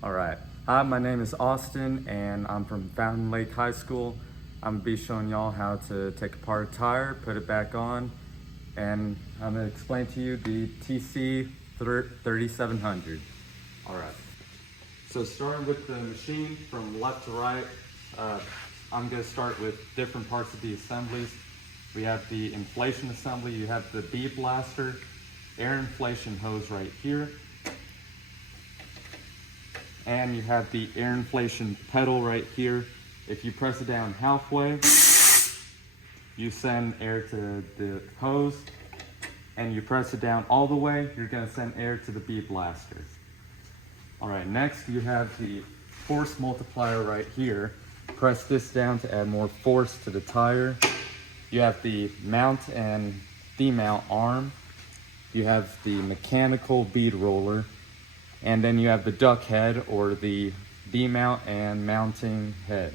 All right. Hi, my name is Austin and I'm from Fountain Lake High School. I'm gonna be showing y'all how to take apart a tire, put it back on, and I'm gonna explain to you the TC-3700. All right. So starting with the machine from left to right, I'm gonna start with different parts of the assemblies. We have the inflation assembly, you have the bead blaster, air inflation hose right here, and you have the air inflation pedal right here. If you press it down halfway, you send air to the hose, and you press it down all the way, you're gonna send air to the bead blaster. All right, next you have the force multiplier right here. Press this down to add more force to the tire. You have the mount and demount arm. You have the mechanical bead roller, and then you have the duck head or the demount and mounting head.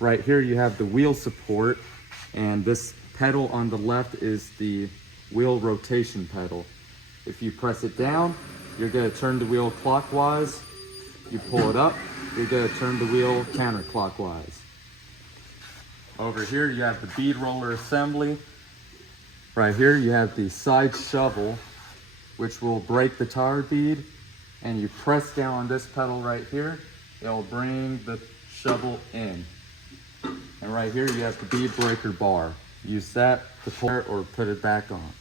Right here you have the wheel support, and this pedal on the left is the wheel rotation pedal. If you press it down, you're gonna turn the wheel clockwise. You pull it up, you're gonna turn the wheel counterclockwise. Over here you have the bead roller assembly. Right here you have the side shovel, which will break the tire bead, and you press down on this pedal right here, it'll bring the shovel in. And right here you have the bead breaker bar. Use that to pull it or put it back on.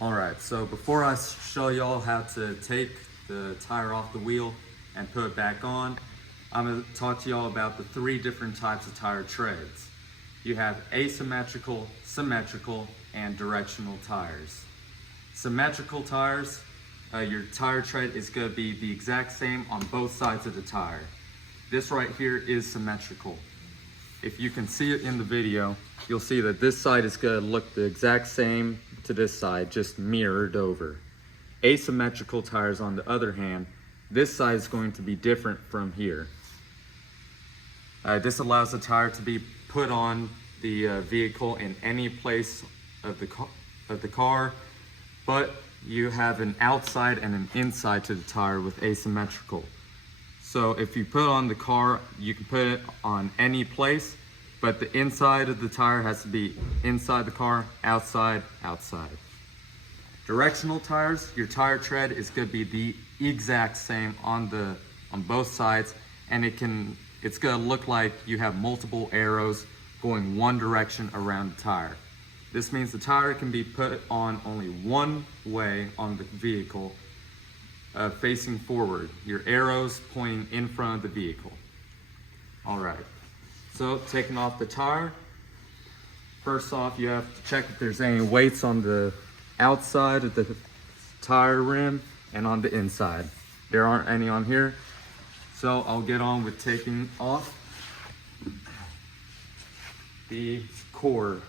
All right, so before I show y'all how to take the tire off the wheel and put it back on, I'm gonna talk to y'all about the three different types of tire treads. You have asymmetrical, symmetrical, and directional tires. Symmetrical tires, your tire tread is gonna be the exact same on both sides of the tire. This right here is symmetrical. If you can see it in the video, you'll see that this side is gonna look the exact same to this side, just mirrored over. Asymmetrical tires, on the other hand, this side is going to be different from here. This allows the tire to be put on the vehicle in any place of the car, but you have an outside and an inside to the tire with asymmetrical. So if you put it on the car, you can put it on any place, but the inside of the tire has to be inside the car, outside, outside. Directional tires, your tire tread is going to be the exact same on both sides, and it's going to look like you have multiple arrows going one direction around the tire. This means the tire can be put on only one way on the vehicle, facing forward. Your arrows pointing in front of the vehicle. All right, so taking off the tire, first off you have to check if there's any weights on the outside of the tire rim and on the inside. There aren't any on here, so I'll get on with taking off the core,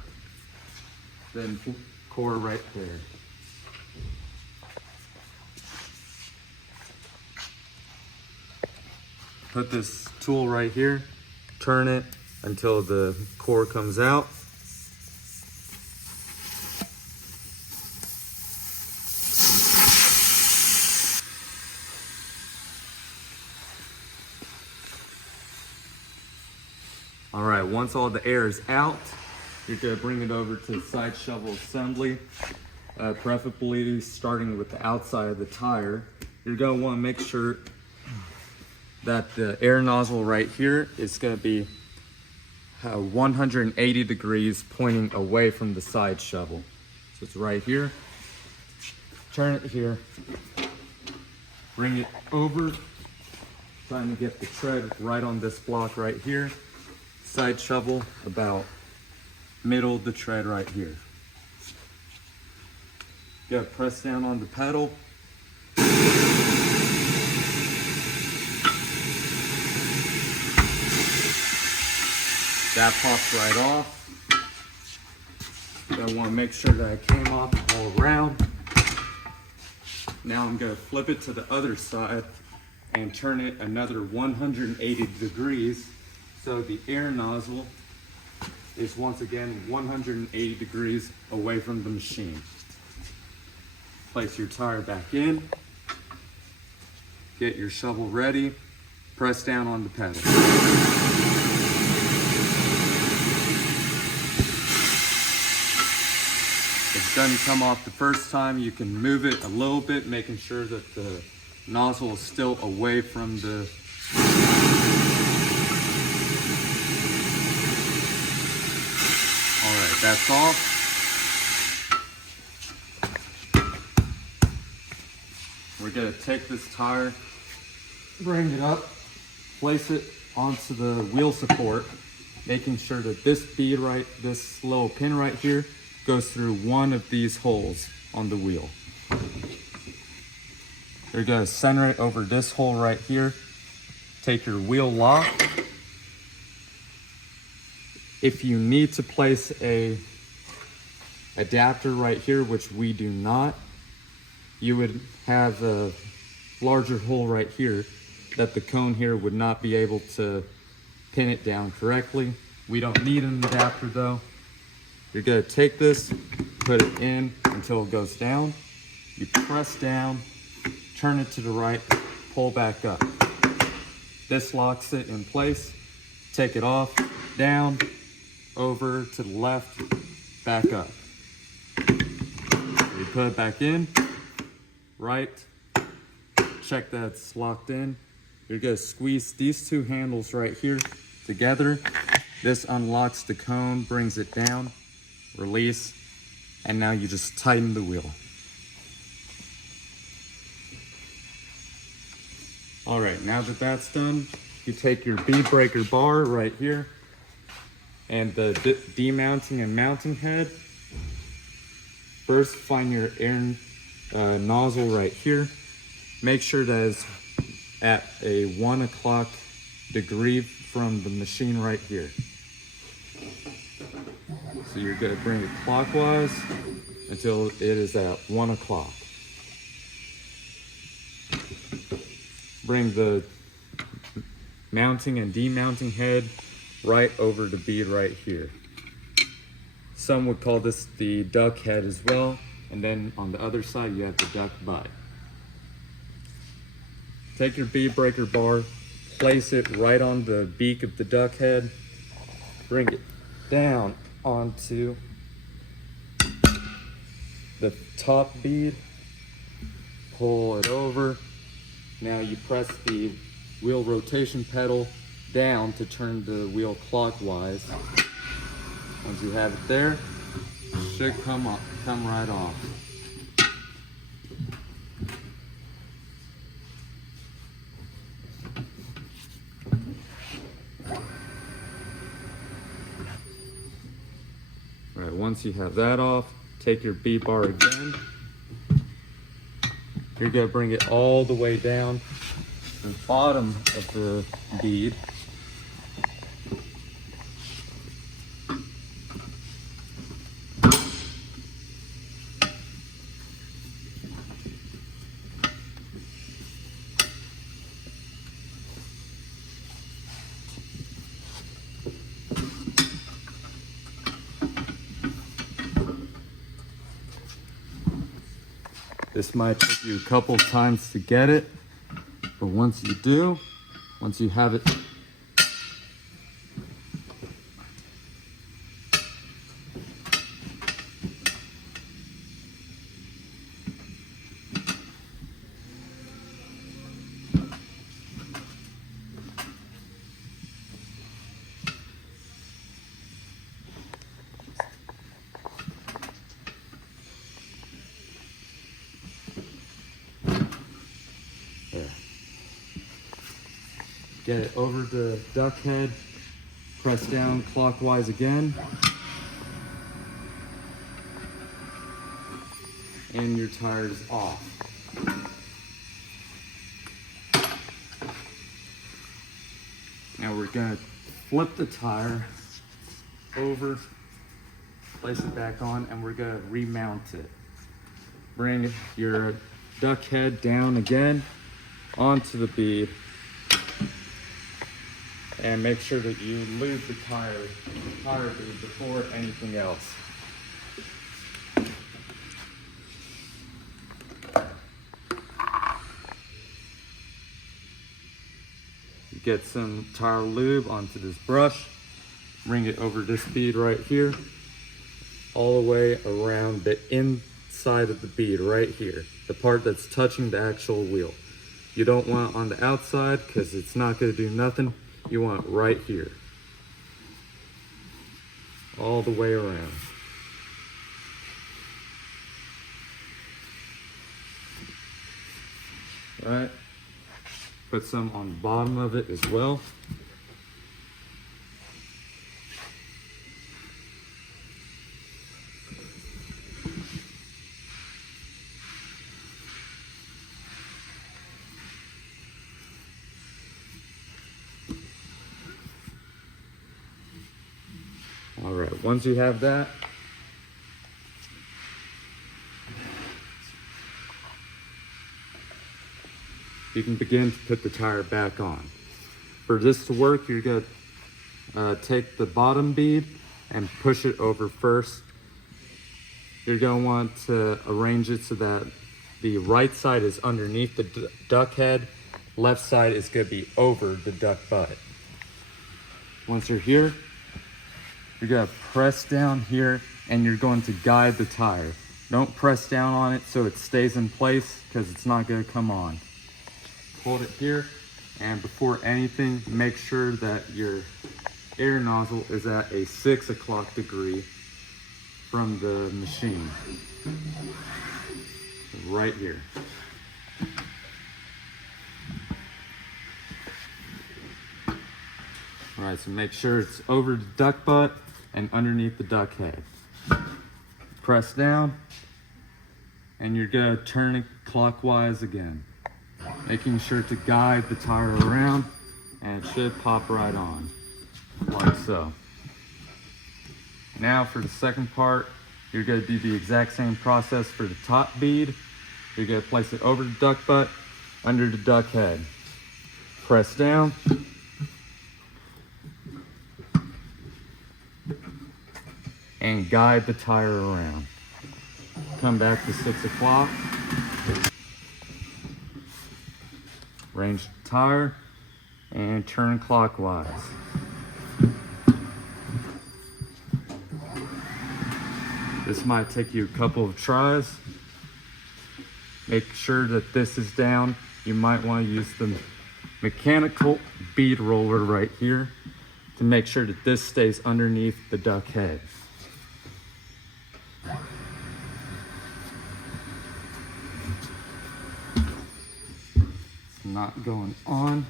then core right there. Put this tool right here, turn it until the core comes out. All right, once all the air is out, you're gonna bring it over to the side shovel assembly, preferably starting with the outside of the tire. You're gonna wanna make sure that the air nozzle right here is gonna be 180 degrees pointing away from the side shovel. So it's right here. Turn it here, bring it over, trying to get the tread right on this block right here. Side shovel about middle of the tread right here. You gotta press down on the pedal. That pops right off. I want to make sure that it came off all around. Now I'm gonna flip it to the other side and turn it another 180 degrees. So the air nozzle is once again 180 degrees away from the machine. Place your tire back in. Get your shovel ready. Press down on the pedal. If it doesn't come off the first time, you can move it a little bit, making sure that the nozzle is still away from the all right, that's off. We're gonna take this tire, bring it up, place it onto the wheel support, making sure that this bead right, this little pin right here, goes through one of these holes on the wheel. You're gonna center it over this hole right here. Take your wheel lock. If you need to place a adapter right here, which we do not, you would have a larger hole right here that the cone here would not be able to pin it down correctly. We don't need an adapter though. You're gonna take this, put it in until it goes down. You press down, turn it to the right, pull back up. This locks it in place. Take it off, down, over to the left, back up. You put it back in, right, check that it's locked in. You're gonna squeeze these two handles right here together. This unlocks the cone, brings it down, release, and now you just tighten the wheel. All right, now that that's done, you take your bead breaker bar right here and the demounting and mounting head. First, find your air nozzle right here. Make sure that it's at a 1 o'clock degree from the machine right here. So you're gonna bring it clockwise until it is at 1 o'clock. Bring the mounting and demounting head right over the bead right here. Some would call this the duck head as well. And then on the other side, you have the duck butt. Take your bead breaker bar, place it right on the beak of the duck head, bring it down onto the top bead, pull it over. Now you press the wheel rotation pedal down to turn the wheel clockwise. Once you have it there, it should come right off. All right, once you have that off, take your bead bar again. You're gonna bring it all the way down to the bottom of the bead. This might take you a couple times to get it, but once you do, once you have it get it over the duck head, press down clockwise again, and your tire is off. Now we're gonna flip the tire over, place it back on, and we're gonna remount it. Bring your duck head down again onto the bead, and make sure that you lube the tire bead before anything else. get some tire lube onto this brush, bring it over this bead right here, all the way around the inside of the bead right here, the part that's touching the actual wheel. You don't want it on the outside because it's not going to do nothing. You want it right here, all the way around. All right, put some on the bottom of it as well. All right, once you have that, you can begin to put the tire back on. For this to work, you're gonna take the bottom bead and push it over first. You're gonna want to arrange it so that the right side is underneath the duck head, left side is gonna be over the duck butt. Once you're here, you're gonna press down here and you're going to guide the tire. Don't press down on it so it stays in place because it's not gonna come on. Hold it here, and before anything, make sure that your air nozzle is at a 6 o'clock degree from the machine. Right here. All right, so make sure it's over the duck butt and underneath the duck head. Press down, and you're gonna turn it clockwise again, making sure to guide the tire around, and it should pop right on, like so. Now for the second part, you're gonna do the exact same process for the top bead. You're gonna place it over the duck butt, under the duck head. Press down. And guide the tire around. Come back to 6 o'clock. Range the tire and turn clockwise. This might take you a couple of tries. Make sure that this is down. You might want to use the mechanical bead roller right here to make sure that this stays underneath the duck head. It's not going on.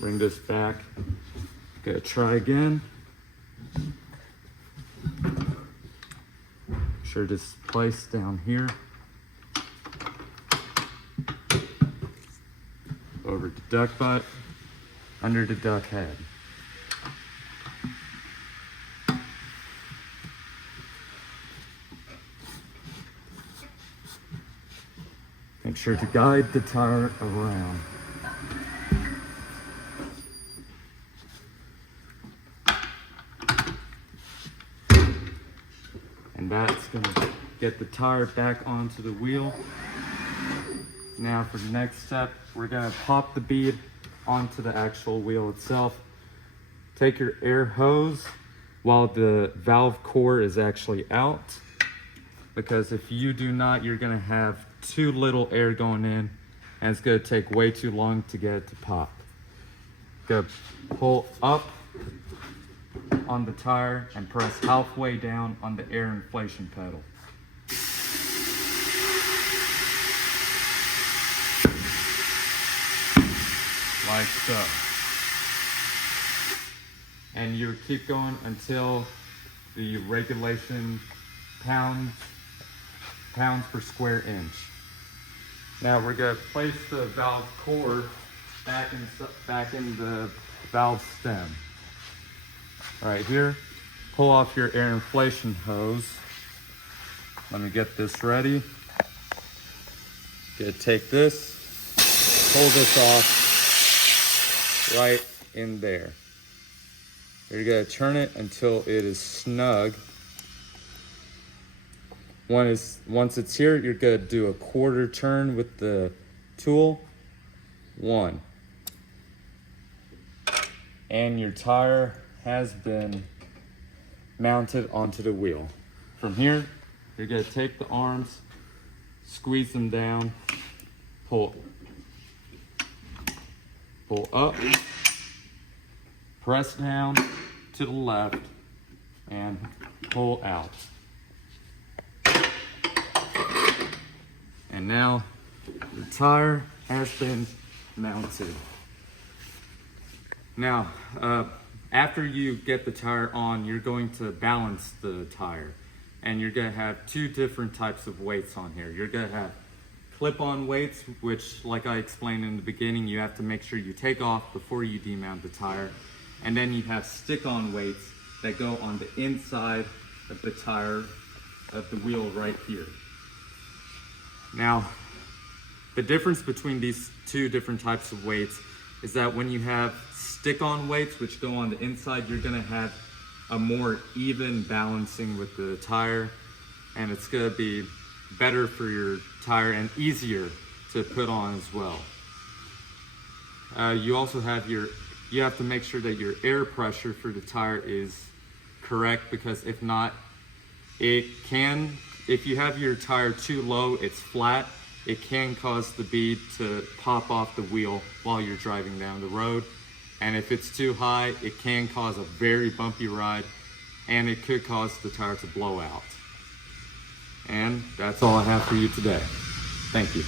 Bring this back. Gotta try again. Sure this is placed down here. Over the duck butt, under the duck head. Make sure to guide the tire around. And that's gonna get the tire back onto the wheel. Now for the next step, we're gonna pop the bead onto the actual wheel itself. Take your air hose while the valve core is actually out, because if you do not, you're gonna have too little air going in and it's gonna take way too long to get it to pop. Go pull up on the tire and press halfway down on the air inflation pedal. Like so. And you keep going until the regulation pounds per square inch. Now we're gonna place the valve core back in the valve stem. Right here, pull off your air inflation hose. Let me get this ready. Gonna take this, pull this off right in there. You're gonna turn it until it is snug. Once it's here, you're gonna do a quarter turn with the tool. 1. And your tire has been mounted onto the wheel. From here, you're gonna take the arms, squeeze them down, pull up, press down to the left, and pull out. And now the tire has been mounted. Now, after you get the tire on, you're going to balance the tire. And you're gonna have 2 different types of weights on here. You're gonna have clip-on weights, which, like I explained in the beginning, you have to make sure you take off before you demount the tire. And then you have stick-on weights that go on the inside of the tire of the wheel right here. Now, the difference between these 2 different types of weights is that when you have stick-on weights, which go on the inside, you're gonna have a more even balancing with the tire, and it's gonna be better for your tire and easier to put on as well. You also have you have to make sure that your air pressure for the tire is correct, because if not, if you have your tire too low, it's flat, it can cause the bead to pop off the wheel while you're driving down the road. And if it's too high, it can cause a very bumpy ride, and it could cause the tire to blow out. And that's all I have for you today. Thank you.